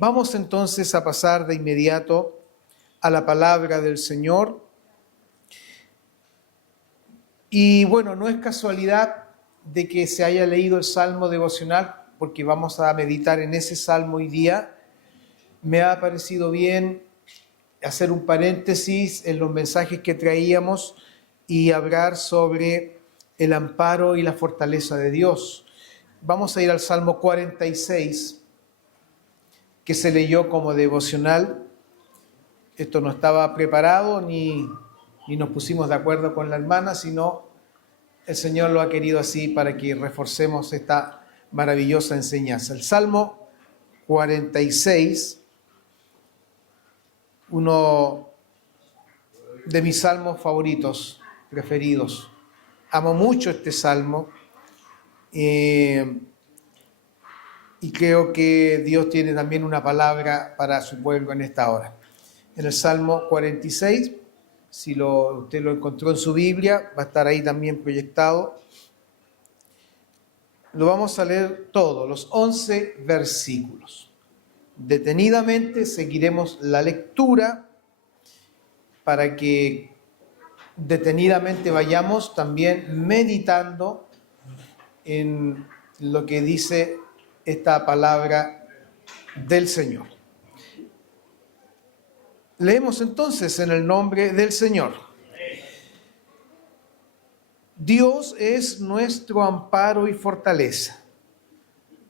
Vamos entonces a pasar de inmediato a la palabra del Señor. Y bueno, no es casualidad de que se haya leído el Salmo devocional, porque vamos a meditar en ese Salmo hoy día. Me ha parecido bien hacer un paréntesis en los mensajes que traíamos y hablar sobre el amparo y la fortaleza de Dios. Vamos a ir al Salmo 46, que se leyó como devocional. Esto no estaba preparado ni nos pusimos de acuerdo con la hermana, sino el Señor lo ha querido así para que reforcemos esta maravillosa enseñanza. El Salmo 46, uno de mis salmos favoritos, preferidos. Amo mucho este salmo y creo que Dios tiene también una palabra para su pueblo en esta hora. En el Salmo 46, si usted lo encontró en su Biblia, va a estar ahí también proyectado. Lo vamos a leer todo, los 11 versículos. Detenidamente seguiremos la lectura para que detenidamente vayamos también meditando en lo que dice esta palabra del Señor. Leemos entonces en el nombre del Señor. Dios es nuestro amparo y fortaleza,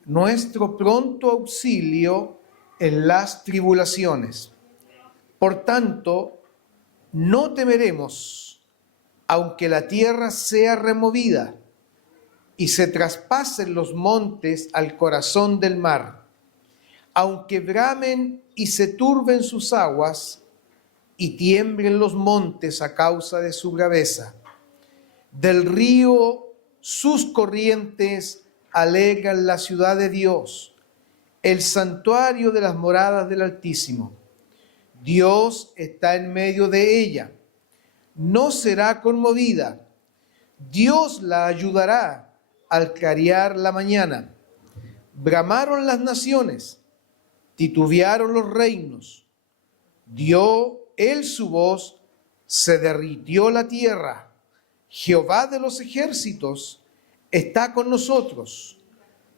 nuestro pronto auxilio en las tribulaciones. Por tanto, no temeremos, aunque la tierra sea removida y se traspasen los montes al corazón del mar, aunque bramen y se turben sus aguas y tiemblen los montes a causa de su braveza. Del río sus corrientes alegran la ciudad de Dios, el santuario de las moradas del Altísimo. Dios está en medio de ella, no será conmovida. Dios la ayudará al clarear la mañana. Bramaron las naciones, titubearon los reinos. Dio él su voz, se derritió la tierra. Jehová de los ejércitos está con nosotros.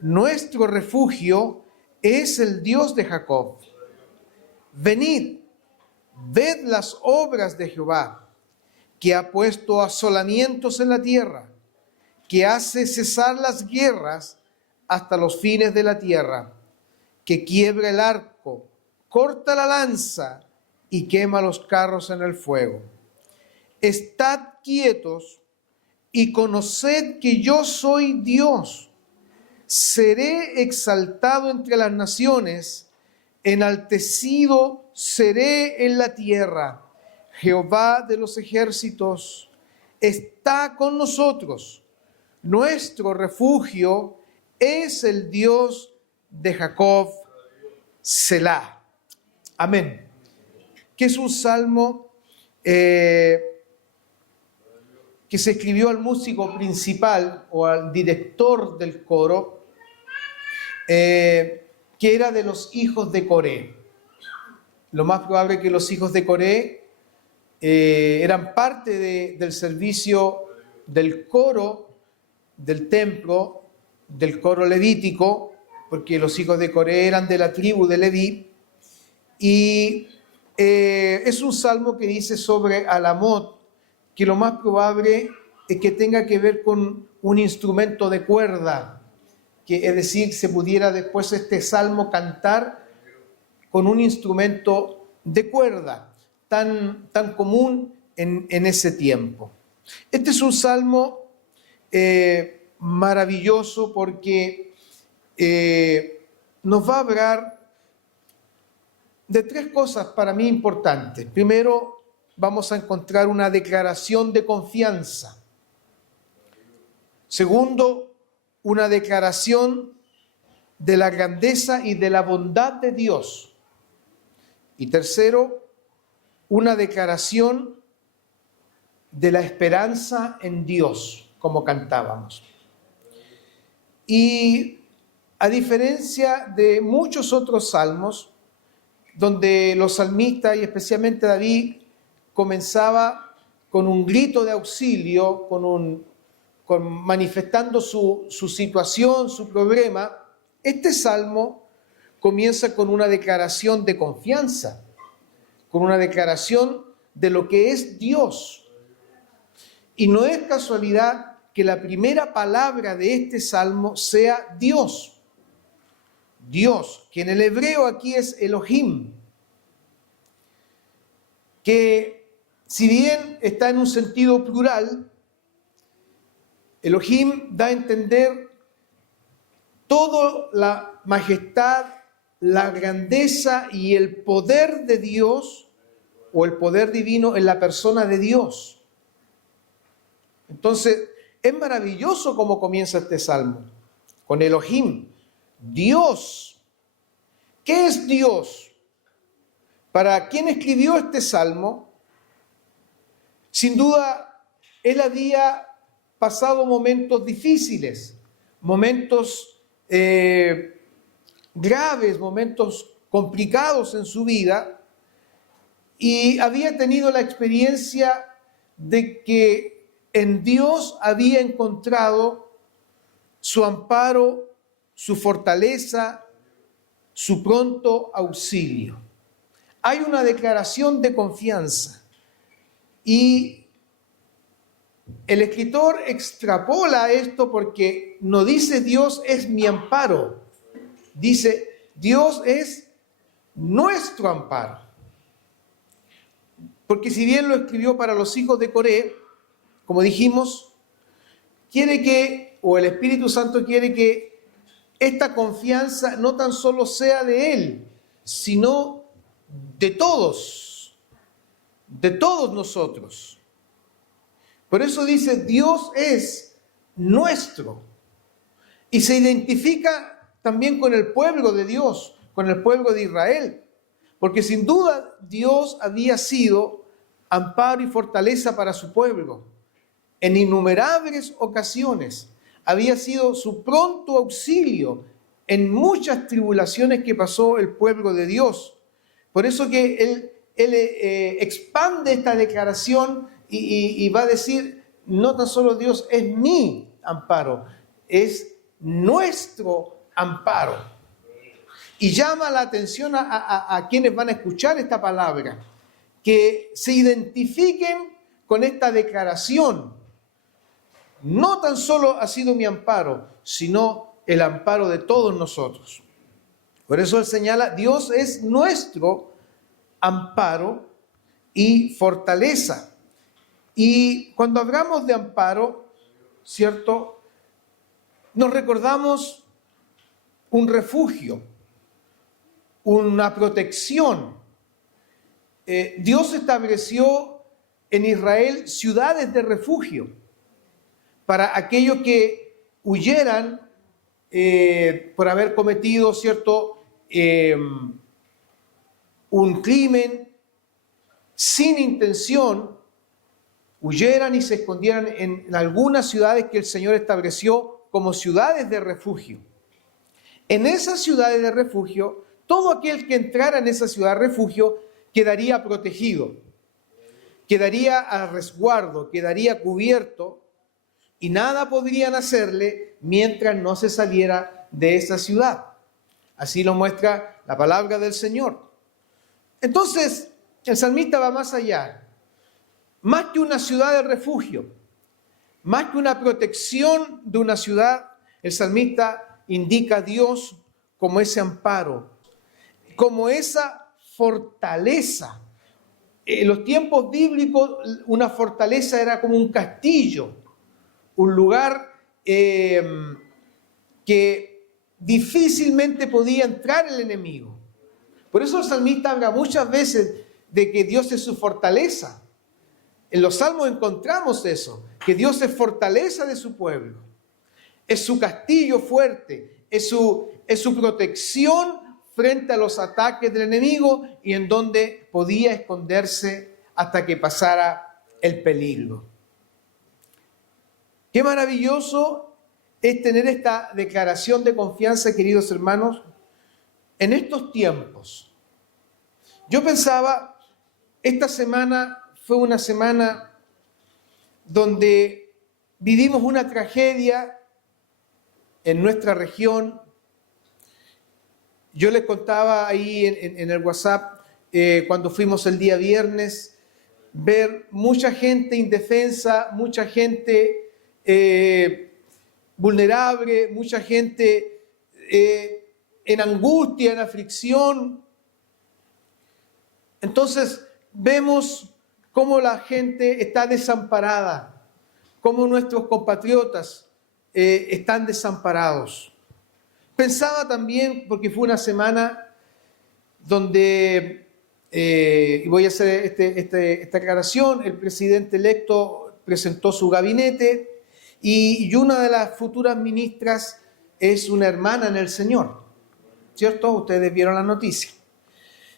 Nuestro refugio es el Dios de Jacob. Venid, ved las obras de Jehová, que ha puesto asolamientos en la tierra, que hace cesar las guerras hasta los fines de la tierra, que quiebra el arco, corta la lanza y quema los carros en el fuego. Estad quietos y conoced que yo soy Dios. Seré exaltado entre las naciones, enaltecido seré en la tierra. Jehová de los ejércitos está con nosotros. Nuestro refugio es el Dios de Jacob, Selah. Amén. Que es un salmo que se escribió al músico principal o al director del coro, que era de los hijos de Coré. Lo más probable es que los hijos de Coré eran parte del servicio del coro del templo, del coro levítico, porque los hijos de Coré eran de la tribu de Leví, y es un salmo que dice sobre Alamot, que lo más probable es que tenga que ver con un instrumento de cuerda, que es decir, se pudiera después este salmo cantar con un instrumento de cuerda, tan común en ese tiempo. Este es un salmo maravilloso porque nos va a hablar de tres cosas para mí importantes. Primero, vamos a encontrar una declaración de confianza. Segundo, una declaración de la grandeza y de la bondad de Dios. Y tercero, una declaración de la esperanza en Dios, como cantábamos. Y a diferencia de muchos otros salmos, donde los salmistas y especialmente David comenzaba con un grito de auxilio, manifestando su situación, su problema. Este salmo comienza con una declaración de confianza, con una declaración de lo que es Dios. Y no es casualidad que la primera palabra de este salmo sea Dios. Dios, que en el hebreo aquí es Elohim, que si bien está en un sentido plural, Elohim da a entender toda la majestad, la grandeza y el poder de Dios, o el poder divino en la persona de Dios. Entonces, es maravilloso cómo comienza este salmo, con Elohim, Dios. ¿Qué es Dios? Para quien escribió este salmo, sin duda, él había pasado momentos difíciles, momentos graves, momentos complicados en su vida, y había tenido la experiencia de que en Dios había encontrado su amparo, su fortaleza, su pronto auxilio. Hay una declaración de confianza y el escritor extrapola esto porque no dice Dios es mi amparo, dice Dios es nuestro amparo. Porque si bien lo escribió para los hijos de Coré, como dijimos, el Espíritu Santo quiere que esta confianza no tan solo sea de Él, sino de todos nosotros. Por eso dice, Dios es nuestro. Y se identifica también con el pueblo de Dios, con el pueblo de Israel. Porque sin duda Dios había sido amparo y fortaleza para su pueblo. En innumerables ocasiones había sido su pronto auxilio en muchas tribulaciones que pasó el pueblo de Dios. Por eso que él expande esta declaración y va a decir, no tan solo Dios es mi amparo, es nuestro amparo. Y llama la atención a quienes van a escuchar esta palabra, que se identifiquen con esta declaración. No tan solo ha sido mi amparo, sino el amparo de todos nosotros. Por eso él señala, Dios es nuestro amparo y fortaleza. Y cuando hablamos de amparo, ¿cierto? Nos recordamos un refugio, una protección. Dios estableció en Israel ciudades de refugio para aquellos que huyeran por haber cometido, ¿cierto?, un crimen sin intención, huyeran y se escondieran en algunas ciudades que el Señor estableció como ciudades de refugio. En esas ciudades de refugio, todo aquel que entrara en esa ciudad de refugio quedaría protegido, quedaría a resguardo, quedaría cubierto y nada podrían hacerle mientras no se saliera de esa ciudad. Así lo muestra la palabra del Señor. Entonces, el salmista va más allá. Más que una ciudad de refugio, más que una protección de una ciudad, el salmista indica a Dios como ese amparo, como esa fortaleza. En los tiempos bíblicos, una fortaleza era como un castillo, un lugar que difícilmente podía entrar el enemigo. Por eso el salmista habla muchas veces de que Dios es su fortaleza. En los salmos encontramos eso, que Dios es fortaleza de su pueblo. Es su castillo fuerte, es su protección frente a los ataques del enemigo y en donde podía esconderse hasta que pasara el peligro. Qué maravilloso es tener esta declaración de confianza, queridos hermanos, en estos tiempos Yo pensaba, esta semana fue una semana donde vivimos una tragedia en nuestra región. Yo les contaba ahí en el WhatsApp, cuando fuimos el día viernes, ver mucha gente indefensa, mucha gente vulnerable, mucha gente en angustia, en aflicción. Entonces vemos cómo la gente está desamparada, cómo nuestros compatriotas están desamparados. Pensaba también, porque fue una semana donde, y voy a hacer esta aclaración, el presidente electo presentó su gabinete y una de las futuras ministras es una hermana en el Señor, ¿cierto? Ustedes vieron la noticia.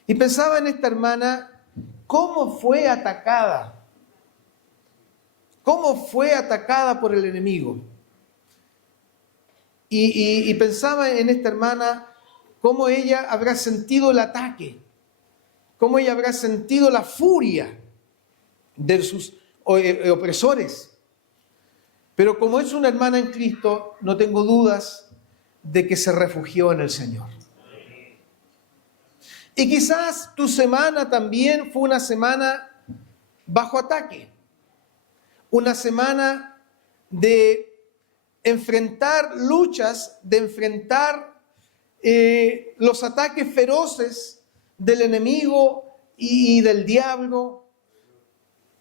Y pensaba en esta hermana, cómo fue atacada por el enemigo. Y pensaba en esta hermana, cómo ella habrá sentido el ataque, cómo ella habrá sentido la furia de sus opresores. Pero como es una hermana en Cristo, no tengo dudas de que se refugió en el Señor. Y quizás tu semana también fue una semana bajo ataque, una semana de enfrentar luchas, de enfrentar los ataques feroces del enemigo y del diablo,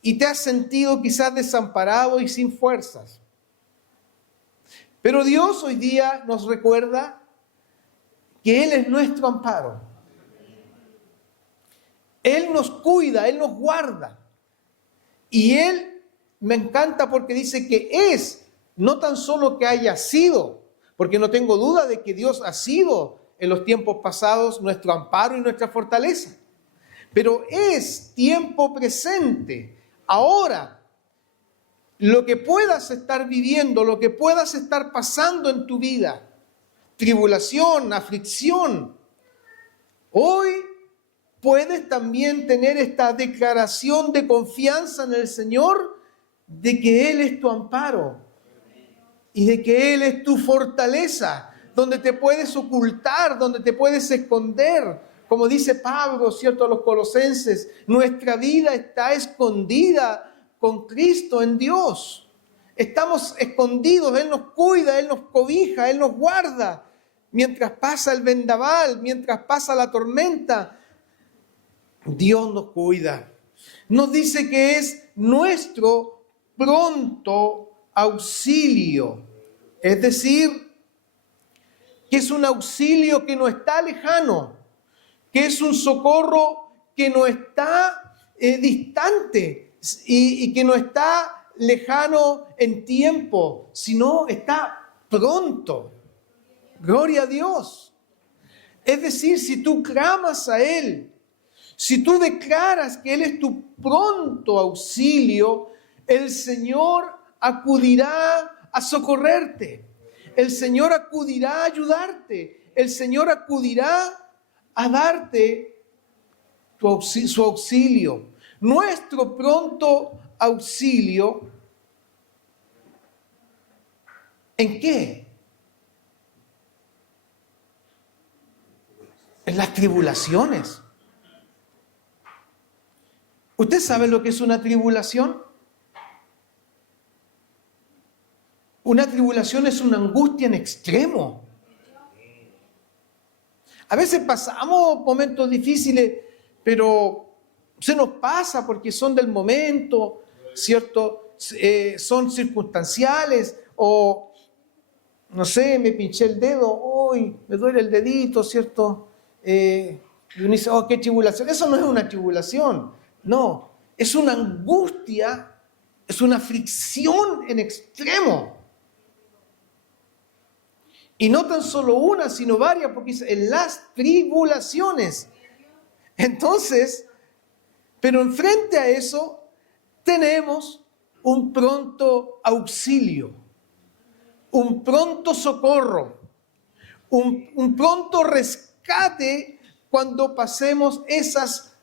y te has sentido quizás desamparado y sin fuerzas. Pero Dios hoy día nos recuerda que Él es nuestro amparo. Él nos cuida, Él nos guarda. Y Él me encanta porque dice que es, no tan solo que haya sido, porque no tengo duda de que Dios ha sido en los tiempos pasados nuestro amparo y nuestra fortaleza, pero es tiempo presente, ahora. Lo que puedas estar viviendo, lo que puedas estar pasando en tu vida, tribulación, aflicción, hoy puedes también tener esta declaración de confianza en el Señor, de que Él es tu amparo y de que Él es tu fortaleza, donde te puedes ocultar, donde te puedes esconder. Como dice Pablo, ¿cierto?, a los colosenses, nuestra vida está escondida con Cristo en Dios. Estamos escondidos, Él nos cuida, Él nos cobija, Él nos guarda. Mientras pasa el vendaval, mientras pasa la tormenta, Dios nos cuida. Nos dice que es nuestro pronto auxilio. Es decir, que es un auxilio que no está lejano, que es un socorro que no está distante y que no está lejano en tiempo, sino está pronto. Gloria a Dios. Es decir, si tú clamas a Él, si tú declaras que Él es tu pronto auxilio, el Señor acudirá a socorrerte. El Señor acudirá a ayudarte. El Señor acudirá a darte su auxilio. Nuestro pronto auxilio, ¿en qué? En las tribulaciones. ¿Usted sabe lo que es una tribulación? Una tribulación es una angustia en extremo. A veces pasamos momentos difíciles, pero se nos pasa porque son del momento, ¿cierto? Son circunstanciales, o no sé, me pinché el dedo, hoy me duele el dedito, ¿cierto? Y uno dice, oh, qué tribulación. Eso no es una tribulación, no, es una angustia, es una aflicción en extremo. Y no tan solo una, sino varias, porque dice, en las tribulaciones. Entonces, pero enfrente a eso, tenemos un pronto auxilio, un pronto socorro, un pronto rescate cuando pasemos esas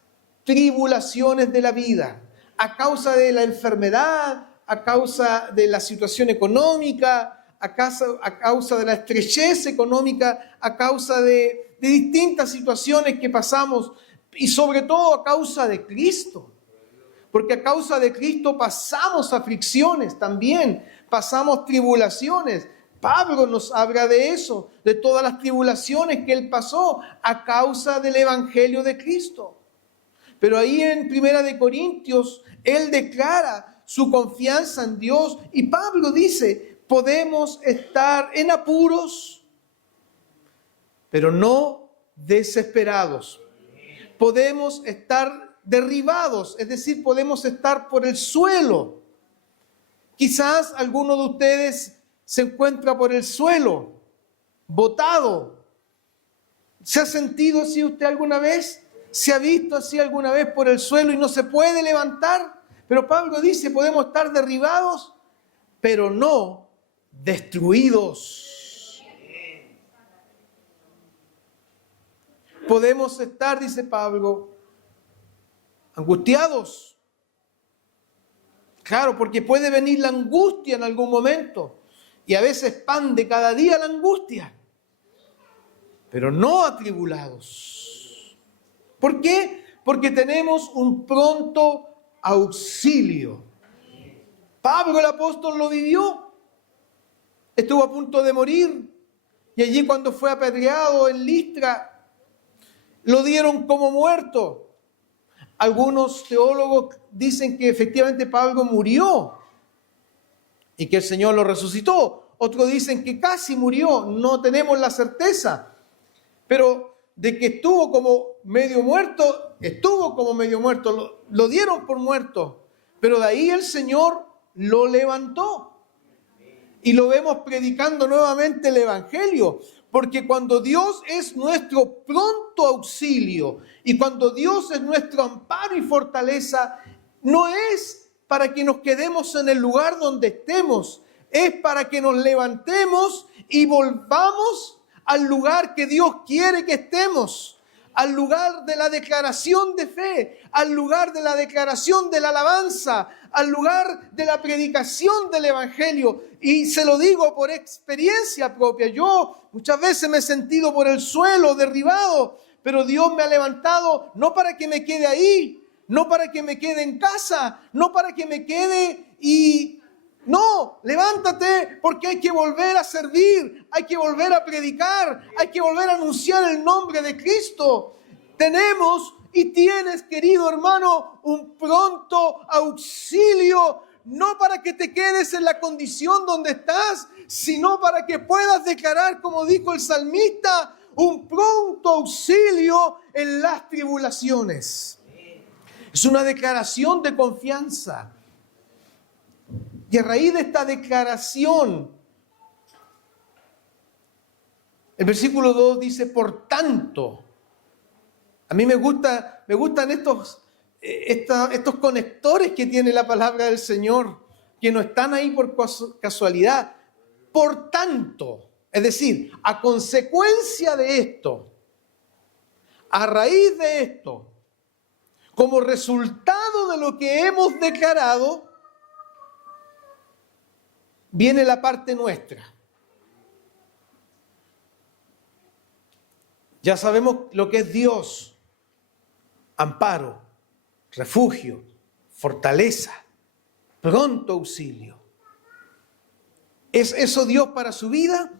tribulaciones de la vida, a causa de la enfermedad, a causa de la situación económica, a causa de la estrechez económica, a causa de distintas situaciones que pasamos y sobre todo a causa de Cristo. Porque a causa de Cristo pasamos aflicciones también, pasamos tribulaciones. Pablo nos habla de eso, de todas las tribulaciones que él pasó a causa del Evangelio de Cristo. Pero ahí en Primera de Corintios, él declara su confianza en Dios y Pablo dice, podemos estar en apuros, pero no desesperados. Podemos estar derribados, es decir, podemos estar por el suelo. Quizás alguno de ustedes se encuentra por el suelo, botado. ¿Se ha sentido así usted alguna vez? ¿Se ha visto así alguna vez por el suelo y no se puede levantar? Pero Pablo dice, podemos estar derribados, pero no destruidos. Podemos estar, dice Pablo, angustiados. Claro, porque puede venir la angustia en algún momento. Y a veces expande cada día la angustia. Pero no atribulados. ¿Por qué? Porque tenemos un pronto auxilio. Pablo el apóstol lo vivió. Estuvo a punto de morir. Y allí cuando fue apedreado en Listra, lo dieron como muerto. Algunos teólogos dicen que efectivamente Pablo murió y que el Señor lo resucitó. Otros dicen que casi murió, no tenemos la certeza. Pero de que estuvo como medio muerto, lo dieron por muerto. Pero de ahí el Señor lo levantó. Y lo vemos predicando nuevamente el Evangelio. Porque cuando Dios es nuestro pronto auxilio y cuando Dios es nuestro amparo y fortaleza, no es para que nos quedemos en el lugar donde estemos, es para que nos levantemos y volvamos al lugar que Dios quiere que estemos, al lugar de la declaración de fe, al lugar de la declaración de la alabanza, al lugar de la predicación del Evangelio. Y se lo digo por experiencia propia. Yo muchas veces me he sentido por el suelo, derribado, pero Dios me ha levantado no para que me quede ahí, no para que me quede en casa, no para que me quede y... No, levántate porque hay que volver a servir, hay que volver a predicar, hay que volver a anunciar el nombre de Cristo. Tenemos y tienes, querido hermano, un pronto auxilio, no para que te quedes en la condición donde estás, sino para que puedas declarar, como dijo el salmista, un pronto auxilio en las tribulaciones. Es una declaración de confianza. Y a raíz de esta declaración, el versículo 2 dice, por tanto, a mí me gustan estos conectores que tiene la palabra del Señor, que no están ahí por casualidad. Por tanto, es decir, a consecuencia de esto, a raíz de esto, como resultado de lo que hemos declarado, viene la parte nuestra. Ya sabemos lo que es Dios: amparo, refugio, fortaleza, pronto auxilio. ¿Es eso Dios para su vida?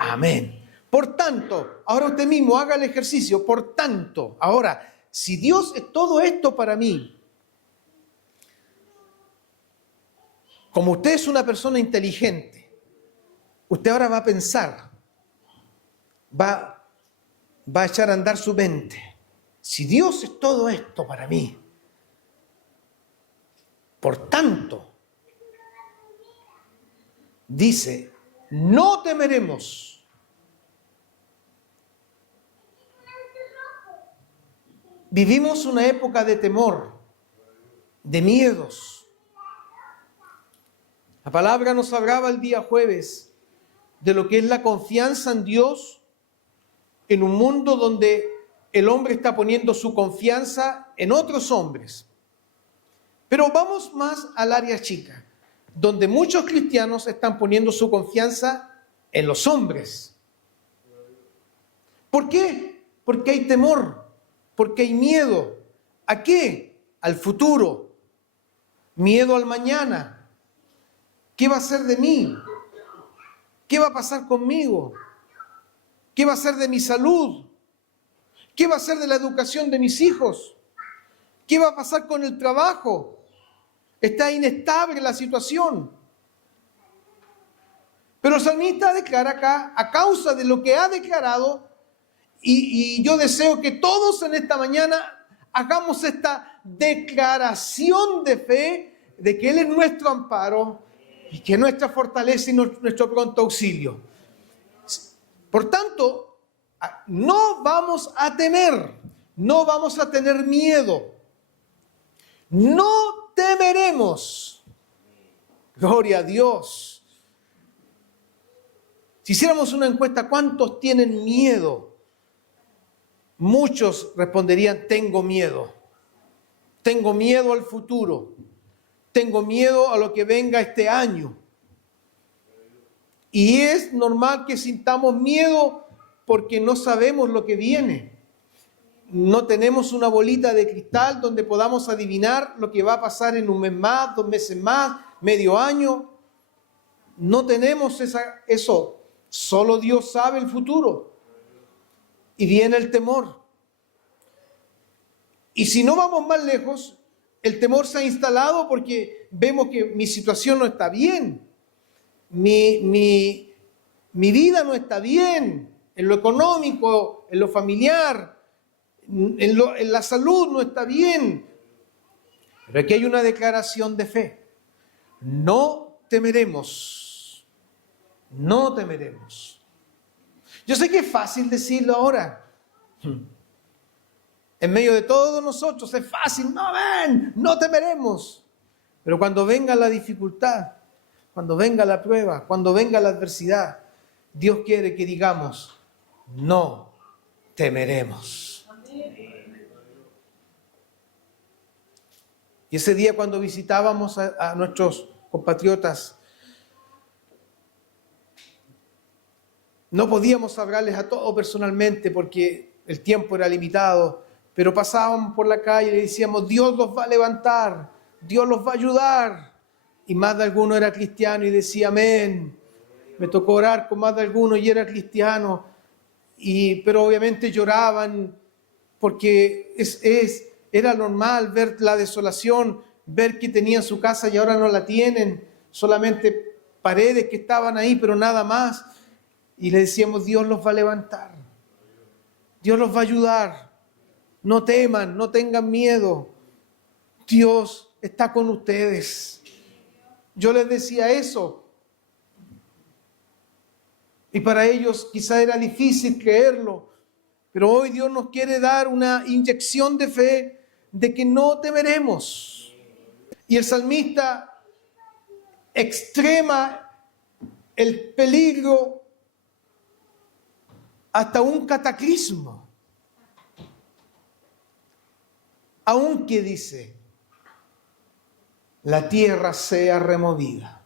Amén. Por tanto, ahora usted mismo haga el ejercicio. Por tanto, ahora, si Dios es todo esto para mí, como usted es una persona inteligente, usted ahora va a pensar, va a echar a andar su mente. Si Dios es todo esto para mí, por tanto, dice, no temeremos. Vivimos una época de temor, de miedos. La palabra nos hablaba el día jueves de lo que es la confianza en Dios en un mundo donde el hombre está poniendo su confianza en otros hombres. Pero vamos más al área chica, donde muchos cristianos están poniendo su confianza en los hombres. ¿Por qué? Porque hay temor, porque hay miedo. ¿A qué? Al futuro. Miedo al mañana. ¿Qué va a ser de mí? ¿Qué va a pasar conmigo? ¿Qué va a ser de mi salud? ¿Qué va a ser de la educación de mis hijos? ¿Qué va a pasar con el trabajo? Está inestable la situación. Pero el salmista declara acá, a causa de lo que ha declarado, y yo deseo que todos en esta mañana hagamos esta declaración de fe de que Él es nuestro amparo y que es nuestra fortaleza y nuestro pronto auxilio. Por tanto, no vamos a temer, no vamos a tener miedo, no temeremos. Gloria a Dios. Si hiciéramos una encuesta, ¿cuántos tienen miedo? Muchos responderían, tengo miedo. Tengo miedo al futuro. Tengo miedo a lo que venga este año. Y es normal que sintamos miedo porque no sabemos lo que viene. No tenemos una bolita de cristal donde podamos adivinar lo que va a pasar en un mes más, 2 meses más, medio año. No tenemos eso. Solo Dios sabe el futuro. Y viene el temor. Y si no vamos más lejos, el temor se ha instalado porque vemos que mi situación no está bien. Mi vida no está bien. En lo económico, en lo familiar, en la salud no está bien. Pero aquí hay una declaración de fe. No temeremos. No temeremos. Yo sé que es fácil decirlo ahora. En medio de todos nosotros es fácil. No, ven, no temeremos. Pero cuando venga la dificultad, cuando venga la prueba, cuando venga la adversidad, Dios quiere que digamos, no temeremos. Y ese día cuando visitábamos a nuestros compatriotas, no podíamos hablarles a todos personalmente porque el tiempo era limitado, pero pasábamos por la calle y le decíamos, Dios los va a levantar, Dios los va a ayudar. Y más de alguno era cristiano y decía, amén. Me tocó orar con más de alguno y era cristiano, pero obviamente lloraban porque era normal ver la desolación, ver que tenían su casa y ahora no la tienen, solamente paredes que estaban ahí, pero nada más. Y le decíamos, Dios los va a levantar, Dios los va a ayudar, no teman, no tengan miedo, Dios está con ustedes. Yo les decía eso. Y para ellos quizá era difícil creerlo, pero hoy Dios nos quiere dar una inyección de fe de que no temeremos. Y el salmista extrema el peligro hasta un cataclismo. Aunque dice, la tierra sea removida.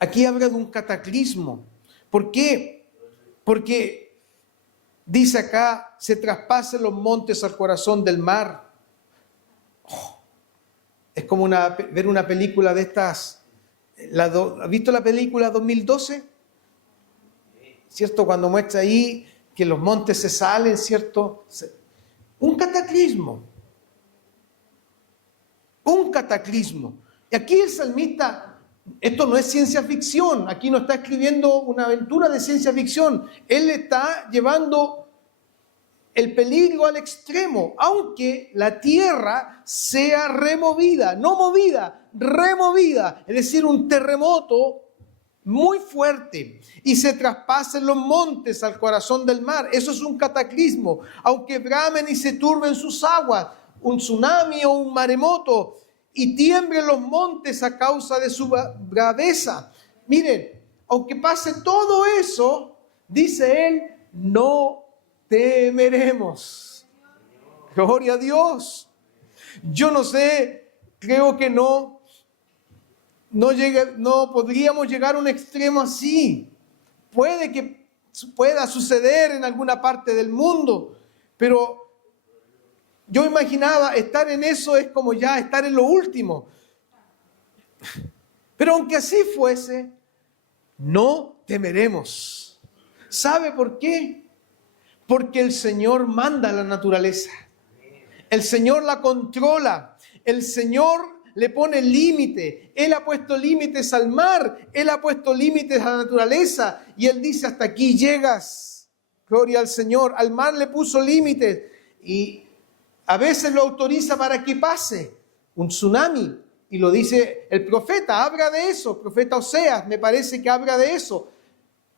Aquí habla de un cataclismo. ¿Por qué? Porque dice acá, se traspasen los montes al corazón del mar. Es como ver una película de estas. ¿Has visto la película 2012? ¿Cierto? Cuando muestra ahí que los montes se salen, ¿cierto? Un cataclismo. Un cataclismo. Y aquí el salmista, esto no es ciencia ficción, aquí no está escribiendo una aventura de ciencia ficción, él está llevando el peligro al extremo, aunque la tierra sea removida, no movida, removida, es decir, un terremoto muy fuerte, y se traspasen los montes al corazón del mar, eso es un cataclismo, aunque bramen y se turben sus aguas, un tsunami o un maremoto, y tiemblen los montes a causa de su braveza. Miren, aunque pase todo eso, dice él, no temeremos. Gloria a Dios. Yo no sé, creo que no podríamos llegar a un extremo así. Pueda suceder en alguna parte del mundo, pero yo imaginaba estar en eso es como ya estar en lo último. Pero aunque así fuese, no temeremos. ¿Sabe por qué? Porque el Señor manda la naturaleza. El Señor la controla. El Señor le pone límite. Él ha puesto límites al mar. Él ha puesto límites a la naturaleza. Y Él dice, hasta aquí llegas. Gloria al Señor. Al mar le puso límites. Y a veces lo autoriza para que pase un tsunami. Y lo dice el profeta, habla de eso. Profeta Oseas, me parece que habla de eso.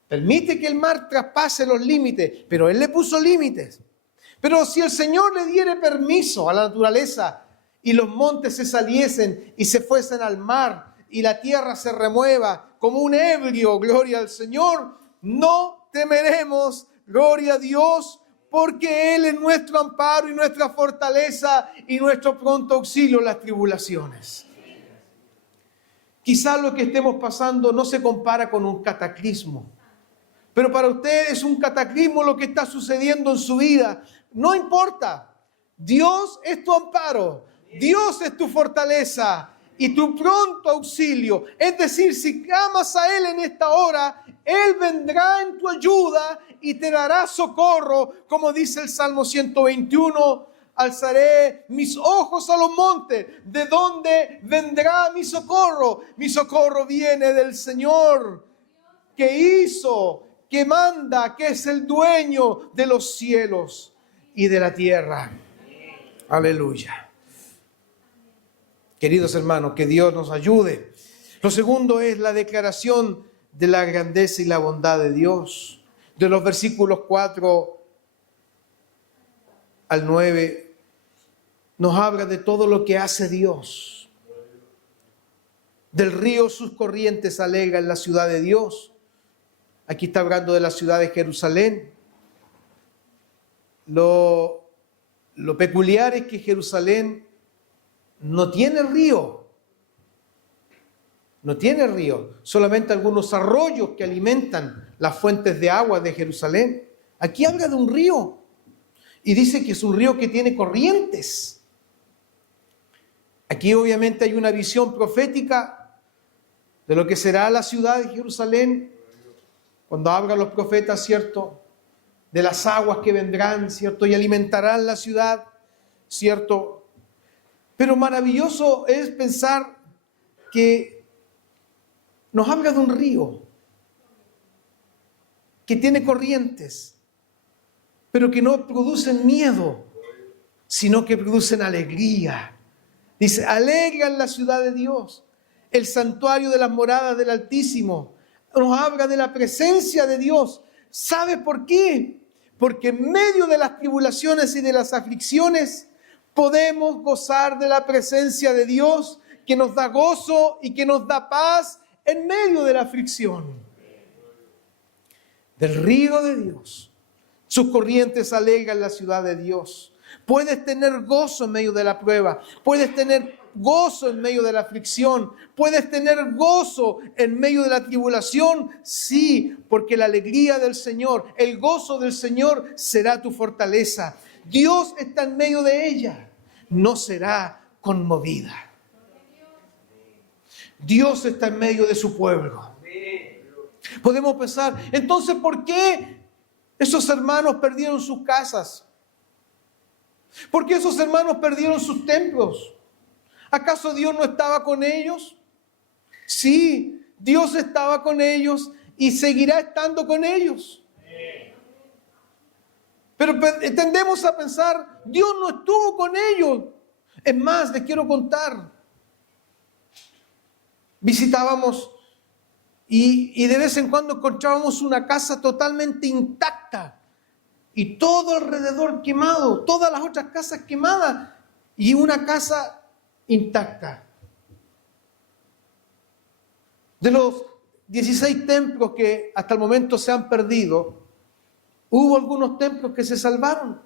Permite que el mar traspase los límites, pero Él le puso límites. Pero si el Señor le diere permiso a la naturaleza y los montes se saliesen y se fuesen al mar y la tierra se remueva como un ebrio, gloria al Señor, no temeremos, gloria a Dios, porque Él es nuestro amparo y nuestra fortaleza y nuestro pronto auxilio en las tribulaciones. Quizás lo que estemos pasando no se compara con un cataclismo, pero para usted es un cataclismo lo que está sucediendo en su vida. No importa, Dios es tu amparo, Dios es tu fortaleza y tu pronto auxilio. Es decir, si clamas a Él en esta hora, Él vendrá en tu ayuda y te dará socorro, como dice el Salmo 121. Alzaré mis ojos a los montes, ¿de dónde vendrá mi socorro? Mi socorro viene del Señor, que hizo, que manda, que es el dueño de los cielos y de la tierra. Aleluya. Queridos hermanos, que Dios nos ayude. Lo segundo es la declaración de la grandeza y la bondad de Dios. De los versículos 4 al 9 nos habla de todo lo que hace Dios. Del río sus corrientes alegran la ciudad de Dios. Aquí está hablando de la ciudad de Jerusalén. Lo peculiar es que Jerusalén no tiene río. No tiene río, solamente algunos arroyos que alimentan las fuentes de agua de Jerusalén. Aquí habla de un río y dice que es un río que tiene corrientes. Aquí obviamente hay una visión profética de lo que será la ciudad de Jerusalén cuando hablan los profetas, ¿cierto? De las aguas que vendrán, ¿cierto? Y alimentarán la ciudad, ¿cierto? Pero maravilloso es pensar que nos habla de un río que tiene corrientes, pero que no producen miedo, sino que producen alegría. Dice, alegran la ciudad de Dios, el santuario de las moradas del Altísimo. Nos habla de la presencia de Dios. ¿Sabe por qué? Porque en medio de las tribulaciones y de las aflicciones podemos gozar de la presencia de Dios, que nos da gozo y que nos da paz en medio de la aflicción. Del río de Dios, sus corrientes alegran la ciudad de Dios. Puedes tener gozo en medio de la prueba, puedes tener gozo en medio de la aflicción, puedes tener gozo en medio de la tribulación, sí, porque la alegría del Señor, el gozo del Señor será tu fortaleza. Dios está en medio de ella, no será conmovida. Dios está en medio de su pueblo. Podemos pensar, entonces, ¿por qué esos hermanos perdieron sus casas? ¿Por qué esos hermanos perdieron sus templos? ¿Acaso Dios no estaba con ellos? Sí, Dios estaba con ellos y seguirá estando con ellos. Pero tendemos a pensar, Dios no estuvo con ellos. Es más, les quiero contar. Visitábamos y de vez en cuando encontrábamos una casa totalmente intacta. Y todo alrededor quemado, todas las otras casas quemadas y una casa intacta. De los 16 templos que hasta el momento se han perdido, Hubo algunos templos que se salvaron.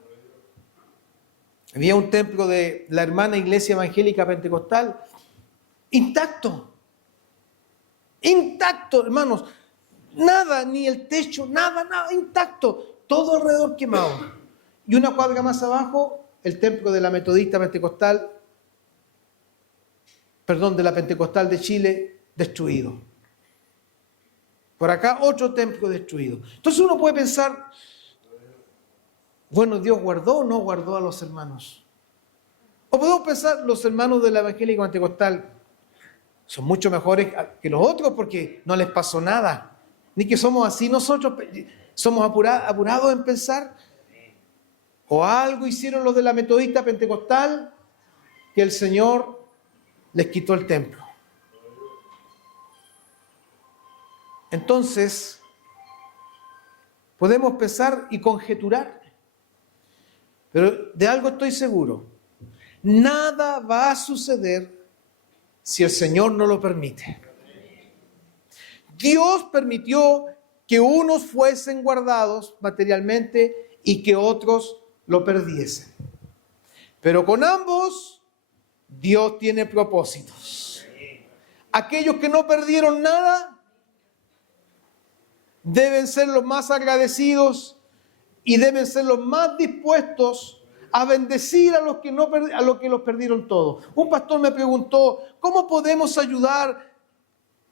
Había un templo de la hermana Iglesia Evangélica Pentecostal intacto. Intacto, hermanos. Nada, ni el techo, nada, intacto. Todo alrededor quemado. Y una cuadra más abajo, el templo de la Metodista Pentecostal, de la Pentecostal de Chile, destruido. Por acá otro templo destruido. Entonces uno puede pensar, bueno, Dios guardó o no guardó a los hermanos. O podemos pensar, los hermanos de la Evangélica Pentecostal son mucho mejores que los otros porque no les pasó nada. Ni que somos así nosotros, somos apurados en pensar. O algo hicieron los de la Metodista Pentecostal que el Señor les quitó el templo. Entonces, podemos pensar y conjeturar. Pero de algo estoy seguro. Nada va a suceder si el Señor no lo permite. Dios permitió que unos fuesen guardados materialmente y que otros lo perdiesen. Pero con ambos, Dios tiene propósitos. Aquellos que no perdieron nada deben ser los más agradecidos y deben ser los más dispuestos a bendecir a los que los perdieron todo. Un pastor me preguntó, ¿cómo podemos ayudar?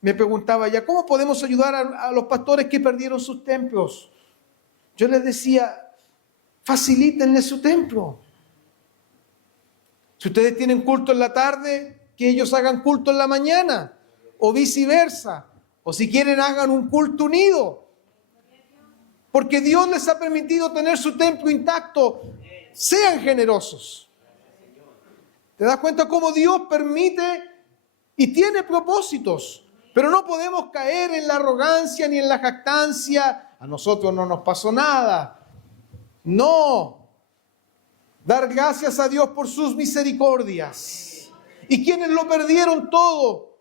Me preguntaba ya, ¿cómo podemos ayudar a los pastores que perdieron sus templos? Yo les decía, facilítenle su templo. Si ustedes tienen culto en la tarde, que ellos hagan culto en la mañana, o viceversa. O si quieren, hagan un culto unido. Porque Dios les ha permitido tener su templo intacto. Sean generosos. ¿Te das cuenta cómo Dios permite y tiene propósitos? Pero no podemos caer en la arrogancia ni en la jactancia. A nosotros no nos pasó nada. No. Dar gracias a Dios por sus misericordias. ¿Y quienes lo perdieron todo?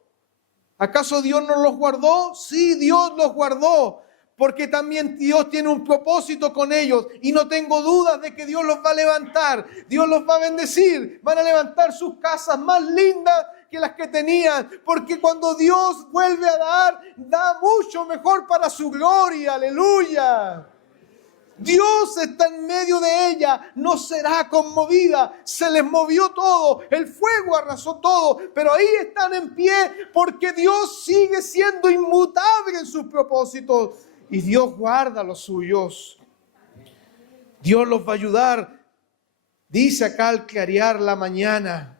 ¿Acaso Dios no los guardó? Sí, Dios los guardó. Porque también Dios tiene un propósito con ellos. Y no tengo dudas de que Dios los va a levantar. Dios los va a bendecir. Van a levantar sus casas más lindas que las que tenían. Porque cuando Dios vuelve a dar, da mucho mejor para su gloria. Aleluya. Dios está en medio de ella, no será conmovida. Se les movió todo, el fuego arrasó todo, pero ahí están en pie porque Dios sigue siendo inmutable en sus propósitos y Dios guarda los suyos. Dios los va a ayudar. Dice acá al clarear la mañana,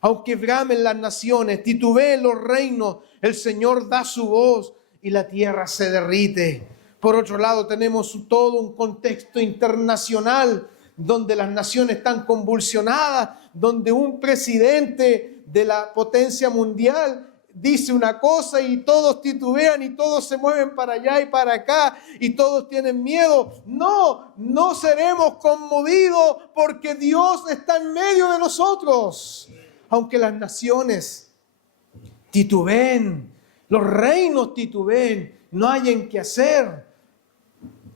aunque bramen las naciones, titubeen los reinos, el Señor da su voz y la tierra se derrite. Por otro lado, tenemos todo un contexto internacional donde las naciones están convulsionadas, donde un presidente de la potencia mundial dice una cosa y todos titubean y todos se mueven para allá y para acá y todos tienen miedo. No seremos conmovidos porque Dios está en medio de nosotros. Aunque las naciones titubeen, los reinos titubeen, no hayan qué hacer.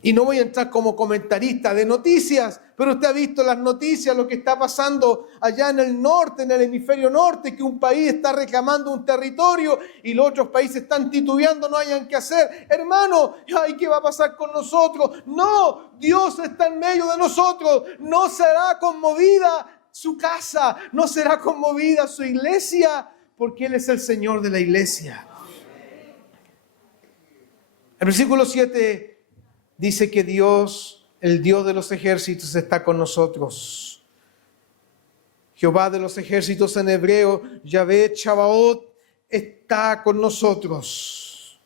Y no voy a entrar como comentarista de noticias, pero usted ha visto las noticias, lo que está pasando allá en el norte, en el hemisferio norte, que un país está reclamando un territorio y los otros países están titubeando, no hayan qué hacer. Hermano, ay, ¿qué va a pasar con nosotros? No, Dios está en medio de nosotros. No será conmovida su casa, no será conmovida su iglesia, porque Él es el Señor de la iglesia. El versículo 7 dice que Dios, el Dios de los ejércitos, está con nosotros. Jehová de los ejércitos en hebreo, Yahvé Chabaot, está con nosotros.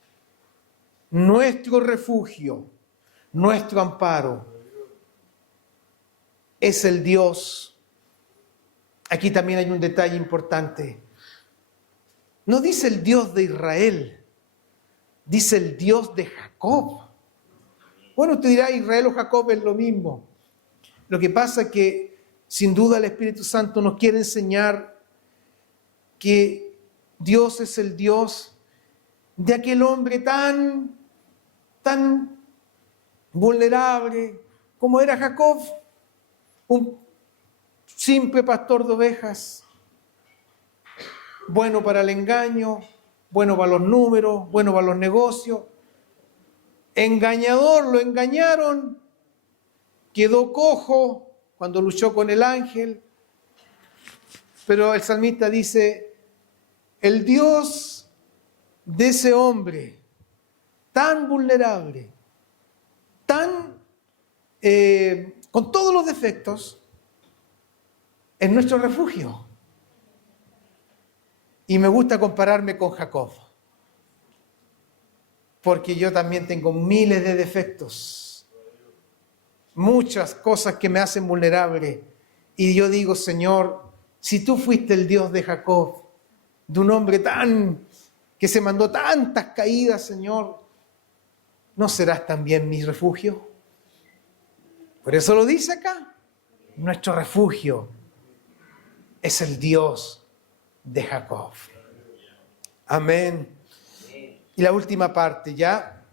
Nuestro refugio, nuestro amparo, es el Dios. Aquí también hay un detalle importante. No dice el Dios de Israel, dice el Dios de Jacob. Bueno, usted dirá, Israel o Jacob es lo mismo. Lo que pasa es que, sin duda, el Espíritu Santo nos quiere enseñar que Dios es el Dios de aquel hombre tan vulnerable, como era Jacob, un simple pastor de ovejas, bueno para el engaño, bueno para los números, bueno para los negocios. Engañador, lo engañaron, quedó cojo cuando luchó con el ángel. Pero el salmista dice, el Dios de ese hombre tan vulnerable, tan con todos los defectos, es nuestro refugio. Y me gusta compararme con Jacob, porque yo también tengo miles de defectos, muchas cosas que me hacen vulnerable. Y yo digo, Señor, si tú fuiste el Dios de Jacob, de un hombre que se mandó tantas caídas, Señor, ¿no serás también mi refugio? Por eso lo dice acá. Nuestro refugio es el Dios de Jacob. Amén. Y la última parte ya,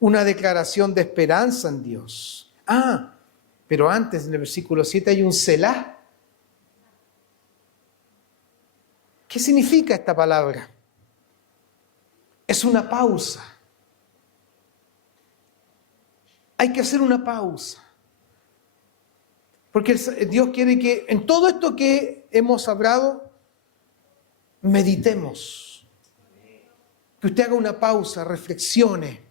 una declaración de esperanza en Dios. Pero antes, en el versículo 7 hay un Selah. ¿Qué significa esta palabra? Es una pausa. Hay que hacer una pausa. Porque Dios quiere que en todo esto que hemos hablado, meditemos. Que usted haga una pausa, reflexione.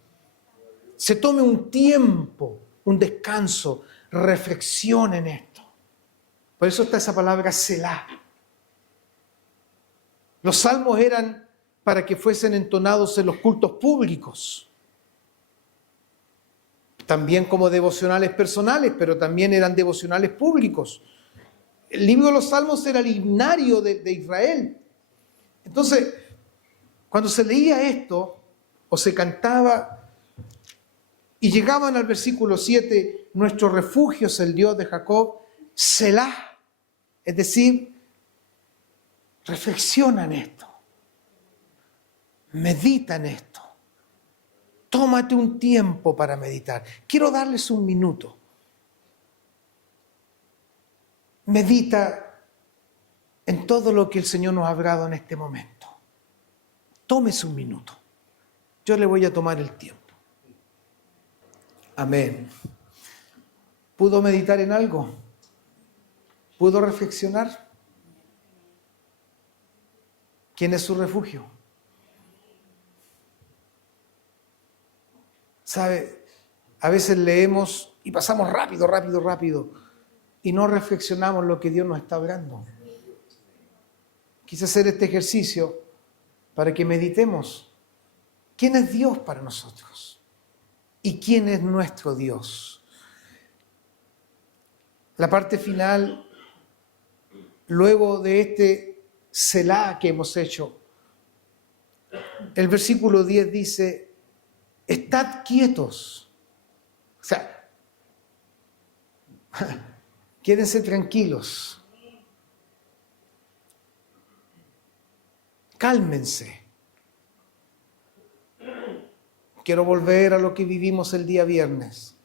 Se tome un tiempo, un descanso, reflexione en esto. Por eso está esa palabra Selah. Los salmos eran para que fuesen entonados en los cultos públicos. También como devocionales personales, pero también eran devocionales públicos. El libro de los Salmos era el himnario de Israel. Entonces, cuando se leía esto, o se cantaba, y llegaban al versículo 7, nuestro refugio es el Dios de Jacob, Selah, es decir, reflexiona en esto, medita en esto. Tómate un tiempo para meditar. Quiero darles un minuto. Medita en todo lo que el Señor nos ha hablado en este momento. Tómese un minuto. Yo le voy a tomar el tiempo. Amén. ¿Pudo meditar en algo? ¿Pudo reflexionar? ¿Quién es su refugio? ¿Sabe? A veces leemos y pasamos rápido y no reflexionamos lo que Dios nos está hablando. Quise hacer este ejercicio para que meditemos. ¿Quién es Dios para nosotros? ¿Y quién es nuestro Dios? La parte final, luego de este Selah que hemos hecho, el versículo 10 dice, estad quietos. O sea, quédense tranquilos. Cálmense. Quiero volver a lo que vivimos el día viernes.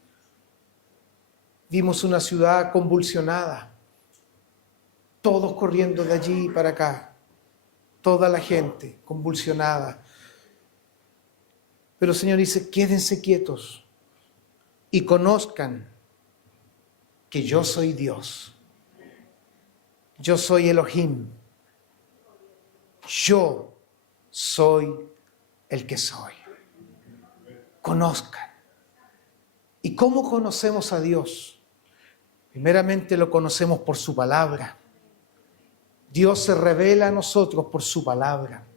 Vimos una ciudad convulsionada. Todos corriendo de allí para acá. Toda la gente convulsionada. Pero el Señor dice, quédense quietos y conozcan que yo soy Dios. Yo soy Elohim. Yo soy el que soy. Conozcan. ¿Y cómo conocemos a Dios? Primeramente lo conocemos por su palabra. Dios se revela a nosotros por su palabra.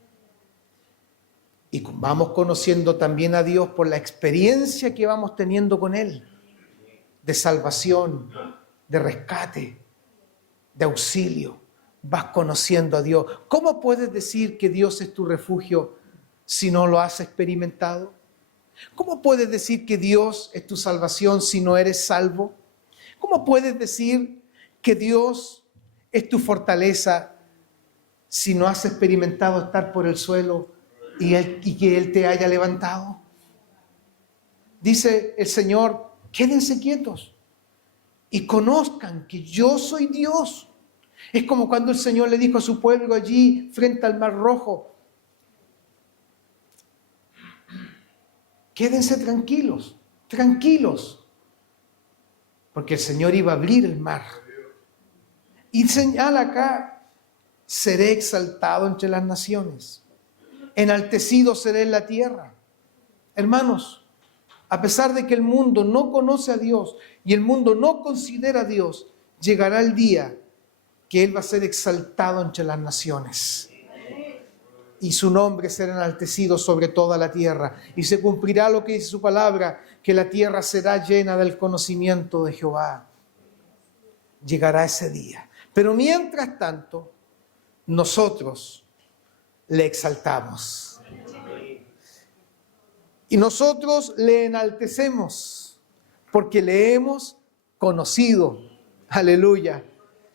Y vamos conociendo también a Dios por la experiencia que vamos teniendo con Él, de salvación, de rescate, de auxilio. Vas conociendo a Dios. ¿Cómo puedes decir que Dios es tu refugio si no lo has experimentado? ¿Cómo puedes decir que Dios es tu salvación si no eres salvo? ¿Cómo puedes decir que Dios es tu fortaleza si no has experimentado estar por el suelo y que Él te haya levantado? Dice el Señor Quédense quietos y conozcan que yo soy Dios. Es como cuando el Señor le dijo a su pueblo allí frente al Mar Rojo: quédense tranquilos, tranquilos, porque el Señor iba a abrir el mar. Y señala acá: seré exaltado entre las naciones, enaltecido seré en la tierra. Hermanos, a pesar de que el mundo no conoce a Dios y el mundo no considera a Dios, llegará el día que Él va a ser exaltado entre las naciones. Y su nombre será enaltecido sobre toda la tierra. Y se cumplirá lo que dice su palabra, que la tierra será llena del conocimiento de Jehová. Llegará ese día. Pero mientras tanto, nosotros le exaltamos. Y nosotros le enaltecemos porque le hemos conocido. Aleluya.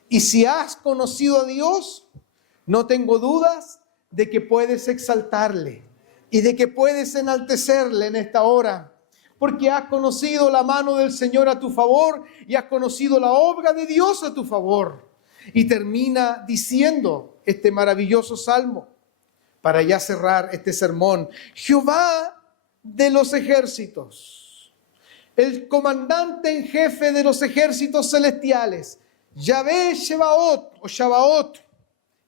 Y si has conocido a Dios, no tengo dudas de que puedes exaltarle y de que puedes enaltecerle en esta hora, porque has conocido la mano del Señor a tu favor y has conocido la obra de Dios a tu favor. Y termina diciendo este maravilloso salmo, para ya cerrar este sermón: Jehová de los ejércitos, el comandante en jefe de los ejércitos celestiales, Yahvé Shebaot o Shabaot,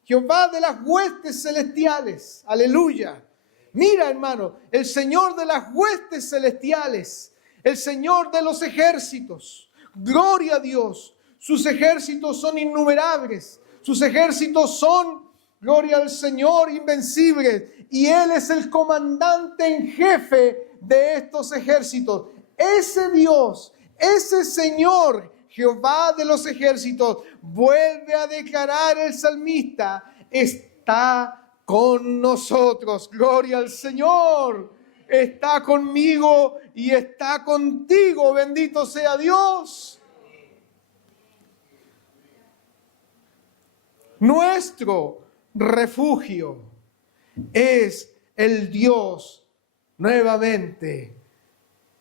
Jehová de las huestes celestiales, aleluya. Mira, hermano, el Señor de las huestes celestiales, el Señor de los ejércitos, gloria a Dios. Sus ejércitos son innumerables, sus ejércitos son, gloria al Señor, invencibles. Y Él es el comandante en jefe de estos ejércitos. Ese Dios, ese Señor, Jehová de los ejércitos, vuelve a declarar el salmista, está con nosotros. Gloria al Señor. Está conmigo y está contigo. Bendito sea Dios. Nuestro refugio es el Dios, nuevamente,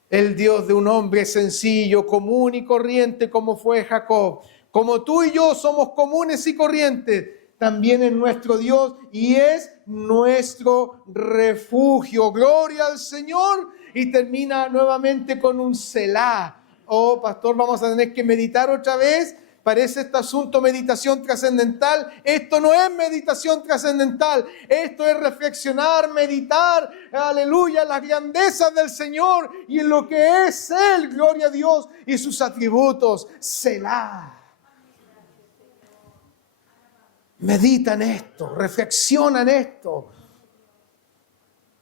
el Dios de un hombre sencillo, común y corriente como fue Jacob. Como tú y yo somos comunes y corrientes, también es nuestro Dios y es nuestro refugio. Gloria al Señor. Y termina nuevamente con un Selah. Oh, pastor, vamos a tener que meditar otra vez. Parece este asunto meditación trascendental. Esto no es meditación trascendental. Esto es reflexionar, meditar, aleluya, las grandezas del Señor y en lo que es Él, gloria a Dios, y sus atributos. Selah. Medita en esto, reflexiona en esto.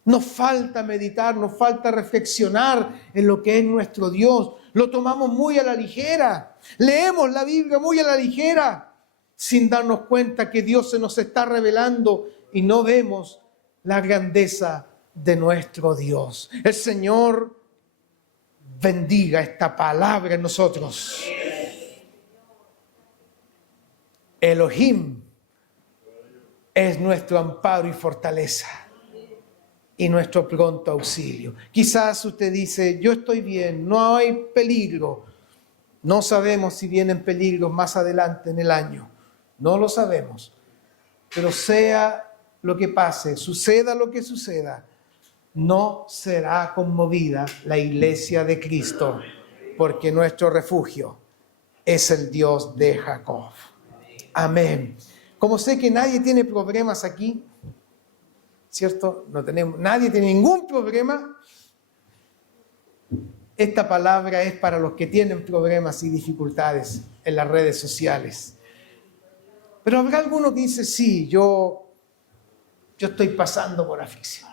Nos falta meditar, nos falta reflexionar en lo que es nuestro Dios. Lo tomamos muy a la ligera. Leemos la Biblia muy a la ligera, sin darnos cuenta que Dios se nos está revelando y no vemos la grandeza de nuestro Dios. El Señor bendiga esta palabra en nosotros. Elohim es nuestro amparo y fortaleza y nuestro pronto auxilio. Quizás usted dice, yo estoy bien, no hay peligro. No sabemos si vienen peligros más adelante en el año. No lo sabemos. Pero sea lo que pase, suceda lo que suceda, no será conmovida la iglesia de Cristo, porque nuestro refugio es el Dios de Jacob. Amén. Como sé que nadie tiene problemas aquí, ¿cierto? Nadie tiene ningún problema. Esta palabra es para los que tienen problemas y dificultades en las redes sociales. Pero habrá alguno que dice, sí, yo estoy pasando por aflicción.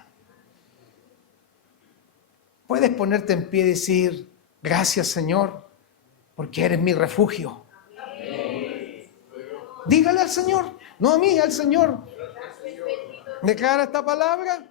Puedes ponerte en pie y decir, gracias Señor, porque eres mi refugio. Dígale al Señor, no a mí, al Señor. Declara esta palabra.